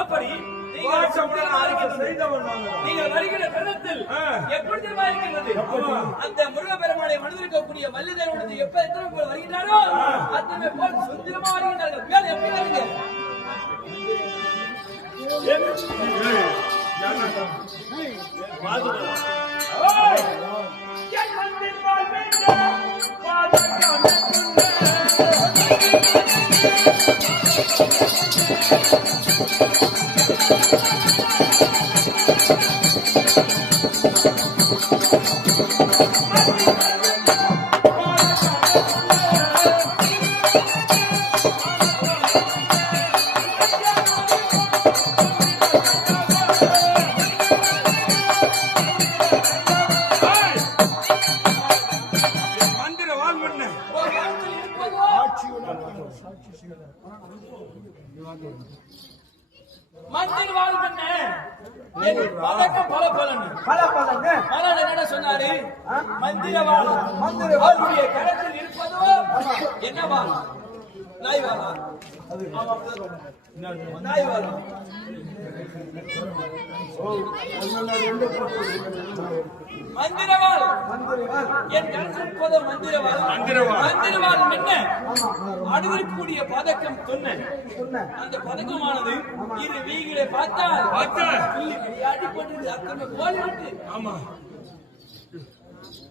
அப்படி நீங்கள் வருகிற கருத்தில் எப்படி இருக்கிறது? அந்த முருகப்பெருமானை மனிதர்க்கக்கூடிய மல்லிதேவனது எப்ப எத்தனை பேர் வருகின்றாரோ அத்தனை போல் சுந்தரமா வருகின்றார்கள். மேல் எப்படி வருங்க? மந்திர வாழ்வண்ண பதக்கம் பல பலன் என்ன சொன்னாரு? மந்திரவாளுடைய கரத்தில் இருப்பதோ என்னவா? நாய்வாளா? நாய்வாளா? மந்திரவாள் என் கரத்தில் இருப்பதோ மந்திரவாள். மந்திரவாள் என்ன? அணிந்திருக்கக்கூடிய பதக்கம் சொன்ன அந்த பதக்கமானது இரு வீகளை பார்த்தால் அடிப்பட்டு அத்தனை கோலி விட்டு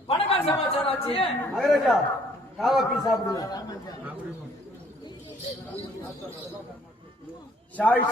பணக்கார சமாச்சாரம் ஆச்சு. மகராஜா காவப்பி சாப்பிடுங்க. ஷாய்